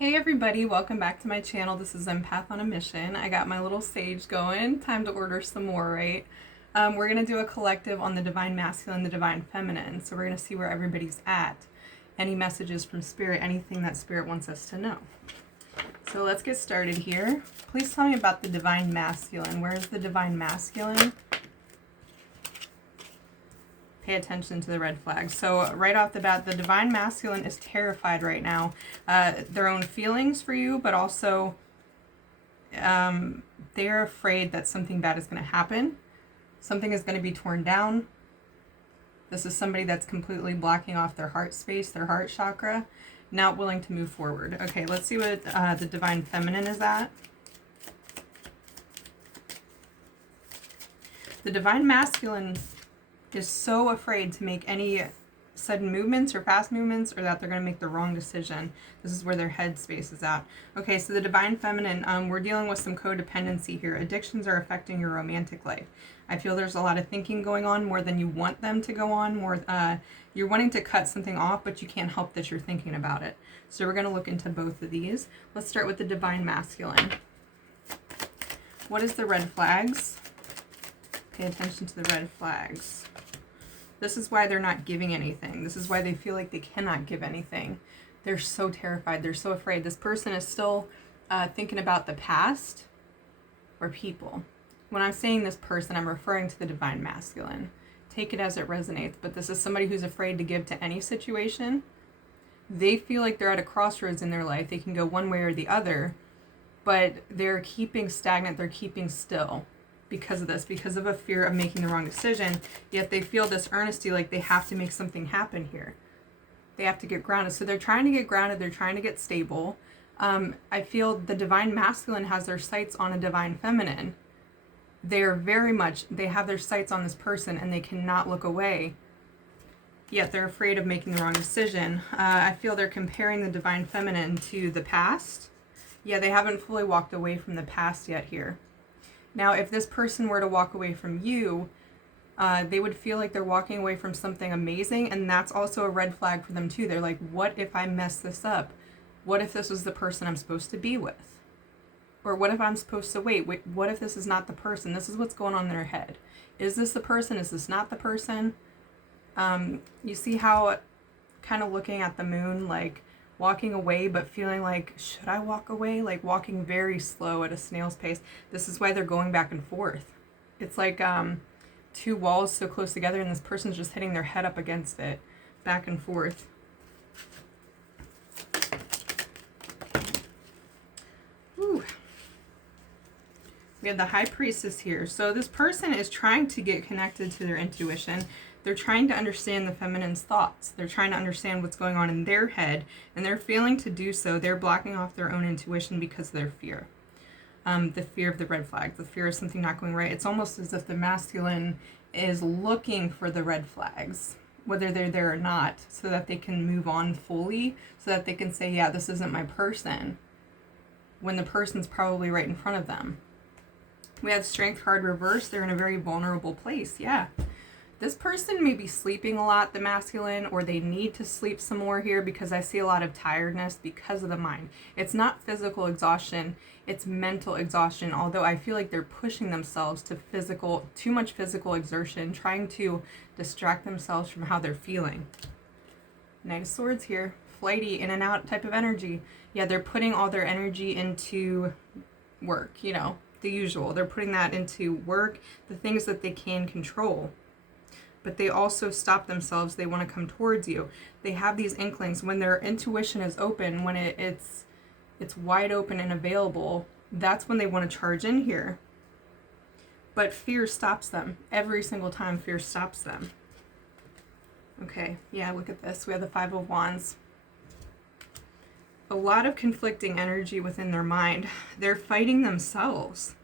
Hey everybody, welcome back to my channel. This is Empath on a Mission. I got my little sage going. Time to order some more, right? We're going to do a collective on the Divine Masculine, the Divine Feminine. So we're going to see where everybody's at. Any messages from Spirit, anything that Spirit wants us to know. So let's get started here. Please tell me about the Divine Masculine. Where is the Divine Masculine? Pay attention to the red flags. So right off the bat, the Divine Masculine is terrified right now. Their own feelings for you, but also they're afraid that something bad is going to happen. Something is going to be torn down. This is somebody that's completely blocking off their heart space, their heart chakra, not willing to move forward. Okay, let's see what the Divine Feminine is at. The Divine Masculine is so afraid to make any sudden movements or fast movements, or that they're going to make the wrong decision. This is where their head space is at. Okay, so the Divine Feminine, we're dealing with some codependency here. Addictions are affecting your romantic life. I feel there's a lot of thinking going on, more than you want them to go on. You're wanting to cut something off, but you can't help that you're thinking about it. So we're going to look into both of these. Let's start with the Divine Masculine. What is the red flags? Pay attention to the red flags. This is why they're not giving anything. This is why they feel like they cannot give anything. They're so terrified. They're so afraid. This person is still thinking about the past or people. When I'm saying this person, I'm referring to the Divine Masculine. Take it as it resonates. But this is somebody who's afraid to give to any situation. They feel like they're at a crossroads in their life. They can go one way or the other. But they're keeping stagnant. They're keeping still. Because of this, because of a fear of making the wrong decision, yet they feel this earnesty, like they have to make something happen here. They have to get grounded. So they're trying to get grounded, they're trying to get stable. I feel the Divine Masculine has their sights on a Divine Feminine. They're they have their sights on this person and they cannot look away. Yet they're afraid of making the wrong decision. I feel they're comparing the Divine Feminine to the past. Yeah, they haven't fully walked away from the past yet here. Now, if this person were to walk away from you, they would feel like they're walking away from something amazing, and that's also a red flag for them too. They're like, what if I mess this up? What if this was the person I'm supposed to be with? Or what if I'm supposed to wait, what if this is not the person? This is what's going on in their head. Is this the person? Is this not the person? You see how kind of looking at the moon, like walking away, but feeling like, should I walk away? Like walking very slow at a snail's pace. This is why they're going back and forth. It's like two walls so close together and this person's just hitting their head up against it, back and forth. Ooh. We have the High Priestess here. So this person is trying to get connected to their intuition. They're trying to understand the feminine's thoughts. They're trying to understand what's going on in their head, and they're failing to do so. They're blocking off their own intuition because of their fear. The fear of the red flag, the fear of something not going right. It's almost as if the masculine is looking for the red flags, whether they're there or not, so that they can move on fully, so that they can say, yeah, this isn't my person, when the person's probably right in front of them. We have Strength card reversed. They're in a very vulnerable place. Yeah. This person may be sleeping a lot, the masculine, or they need to sleep some more here, because I see a lot of tiredness because of the mind. It's not physical exhaustion, it's mental exhaustion, although I feel like they're pushing themselves to too much physical exertion, trying to distract themselves from how they're feeling. Knight of Swords here, flighty, in and out type of energy. Yeah, they're putting all their energy into work, the usual. They're putting that into work, the things that they can control. But they also stop themselves. They want to come towards you. They have these inklings. When their intuition is open, when it's wide open and available, that's when they want to charge in here. But fear stops them. Every single time, fear stops them. Okay, yeah, look at this. We have the Five of Wands. A lot of conflicting energy within their mind. They're fighting themselves.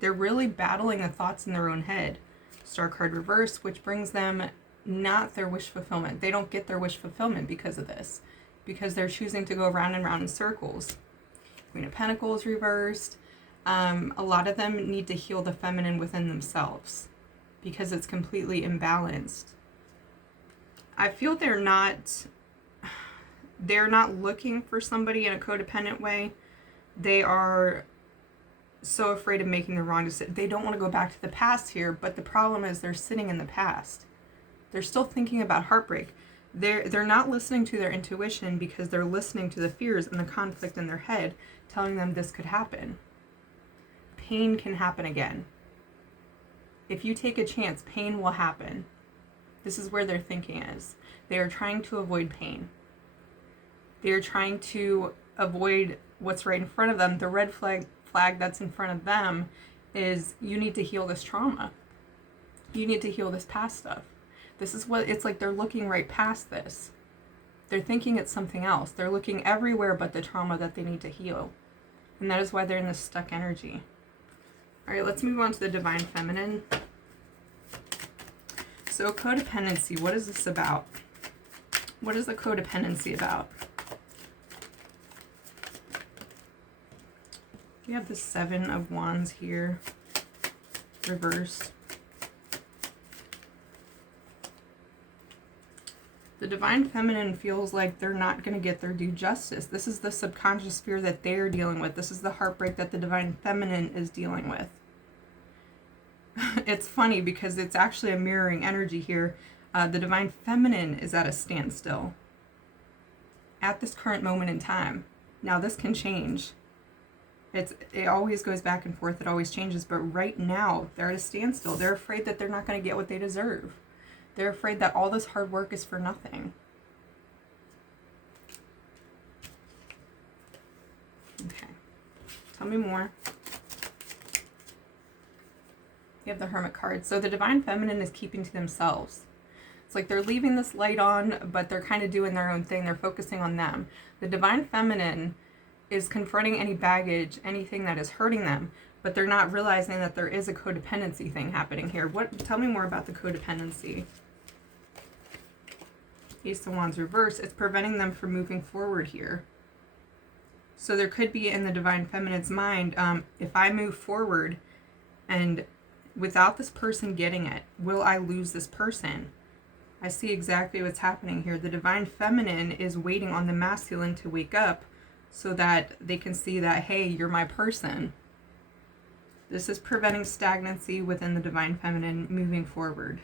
They're really battling the thoughts in their own head. Star card reverse, which brings them not their wish fulfillment. They don't get their wish fulfillment because of this, because they're choosing to go round and round in circles. Queen of Pentacles reversed. A lot of them need to heal the feminine within themselves because it's completely imbalanced. I feel they're not they're not looking for somebody in a codependent way. They are so afraid of making the wrong decision. They don't want to go back to the past here, but the problem is they're sitting in the past. They're still thinking about heartbreak. They're not listening to their intuition because they're listening to the fears and the conflict in their head telling them this could happen. Pain can happen again. If you take a chance, pain will happen. This is where their thinking is. They are trying to avoid pain. They are trying to avoid what's right in front of them. The red flag that's in front of them is you need to heal this trauma. You need to heal this past stuff. This is what it's like. They're looking right past this. They're thinking it's something else. They're looking everywhere but the trauma that they need to heal. And that is why they're in this stuck energy. All right, let's move on to the Divine Feminine. So codependency, what is this about? What is the codependency about? We have the Seven of Wands here, reversed. The Divine Feminine feels like they're not going to get their due justice. This is the subconscious fear that they're dealing with. This is the heartbreak that the Divine Feminine is dealing with. It's funny because it's actually a mirroring energy here. The Divine Feminine is at a standstill at this current moment in time. Now this can change. It always goes back and forth. It always changes. But right now, they're at a standstill. They're afraid that they're not going to get what they deserve. They're afraid that all this hard work is for nothing. Okay. Tell me more. You have the Hermit card. So the Divine Feminine is keeping to themselves. It's like they're leaving this light on, but they're kind of doing their own thing. They're focusing on them. The Divine Feminine is confronting any baggage, anything that is hurting them, but they're not realizing that there is a codependency thing happening here. Tell me more about the codependency. Ace of Wands reverse. It's preventing them from moving forward here. So there could be in the Divine Feminine's mind, if I move forward and without this person getting it, will I lose this person? I see exactly what's happening here. The Divine Feminine is waiting on the masculine to wake up so that they can see that, hey, you're my person. This is preventing stagnancy within the Divine Feminine moving forward.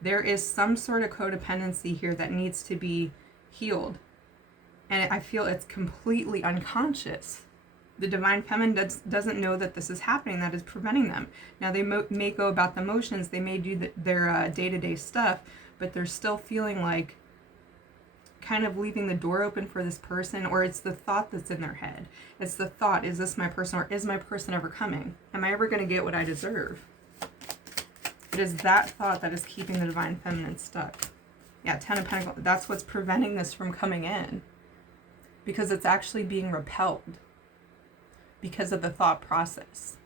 There is some sort of codependency here that needs to be healed. And I feel it's completely unconscious. The Divine Feminine doesn't know that this is happening, that is preventing them. Now, they may go about the motions, they may do their day-to-day stuff, but they're still feeling like kind of leaving the door open for this person, or it's the thought that's in their head. It's the thought, is this my person, or is my person ever coming? Am I ever going to get what I deserve? It is that thought that is keeping the Divine Feminine stuck. Yeah, Ten of Pentacles, that's what's preventing this from coming in. Because it's actually being repelled because of the thought process.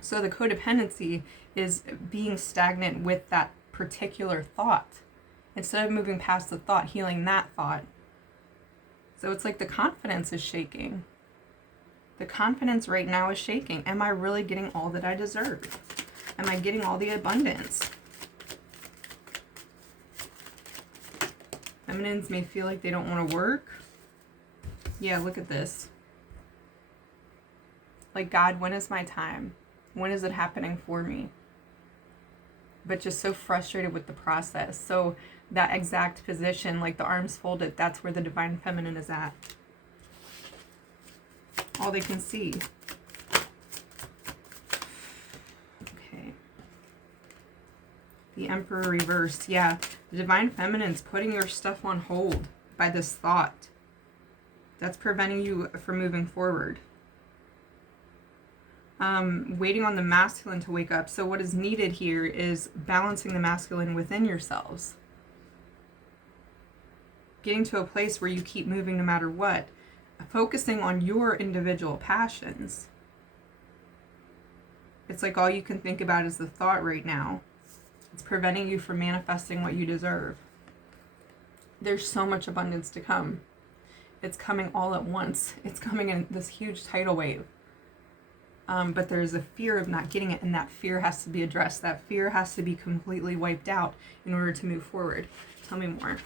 So the codependency is being stagnant with that particular thought. Instead of moving past the thought, healing that thought. So it's like the confidence is shaking. The confidence right now is shaking. Am I really getting all that I deserve? Am I getting all the abundance? Feminines may feel like they don't want to work. Yeah, look at this. Like, God, when is my time? When is it happening for me? But just so frustrated with the process. So that exact position, like the arms folded, that's where the Divine Feminine is at. All they can see. Okay. The Emperor reversed. Yeah, the Divine Feminine's putting your stuff on hold by this thought. That's preventing you from moving forward. Waiting on the masculine to wake up. So what is needed here is balancing the masculine within yourselves. Getting to a place where you keep moving no matter what. Focusing on your individual passions. It's like all you can think about is the thought right now. It's preventing you from manifesting what you deserve. There's so much abundance to come. It's coming all at once. It's coming in this huge tidal wave. But there's a fear of not getting it, and that fear has to be addressed. That fear has to be completely wiped out in order to move forward. Tell me more.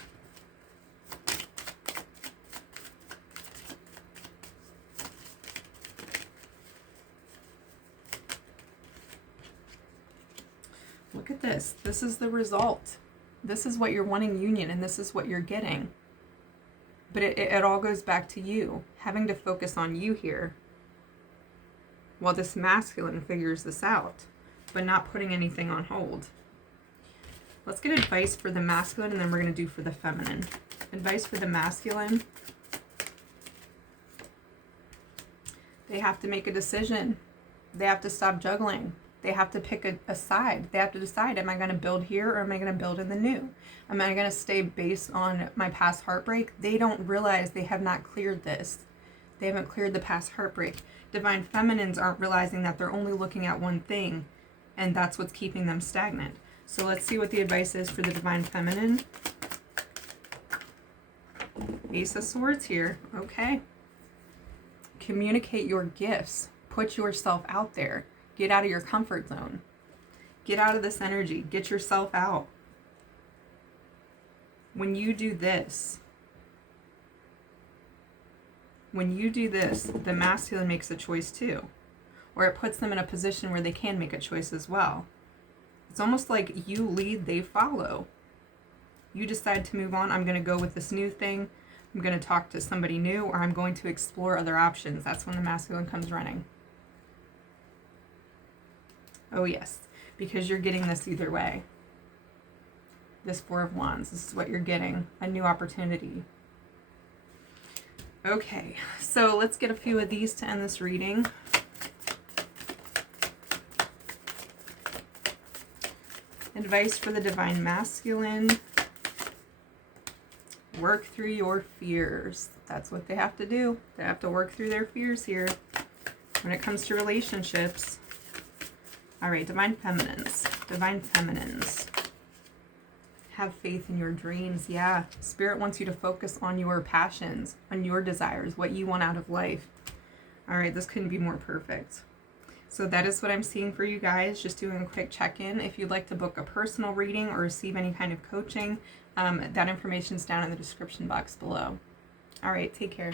at this. This is the result. This is what you're wanting union, and this is what you're getting. But it all goes back to you having to focus on you here while this masculine figures this out, but not putting anything on hold. Let's get advice for the masculine, and then we're going to do for the feminine. Advice for the masculine. They have to make a decision. They have to stop juggling. They have to pick a side. They have to decide, am I going to build here or am I going to build in the new? Am I going to stay based on my past heartbreak? They don't realize they have not cleared this. They haven't cleared the past heartbreak. Divine feminines aren't realizing that they're only looking at one thing, and that's what's keeping them stagnant. So let's see what the advice is for the divine feminine. Ace of Swords here. Okay. Communicate your gifts. Put yourself out there. Get out of your comfort zone. Get out of this energy. Get yourself out. When you do this, the masculine makes a choice too. Or it puts them in a position where they can make a choice as well. It's almost like you lead, they follow. You decide to move on. I'm going to go with this new thing. I'm going to talk to somebody new, or I'm going to explore other options. That's when the masculine comes running. Oh yes, because you're getting this either way. This Four of Wands, this is what you're getting, a new opportunity. Okay, so let's get a few of these to end this reading. Advice for the divine masculine. Work through your fears. That's what they have to do. They have to work through their fears here when it comes to relationships. All right, divine feminines. Divine feminines. Have faith in your dreams. Yeah, Spirit wants you to focus on your passions, on your desires, what you want out of life. All right, this couldn't be more perfect. So that is what I'm seeing for you guys. Just doing a quick check-in. If you'd like to book a personal reading or receive any kind of coaching, that information is down in the description box below. All right, take care.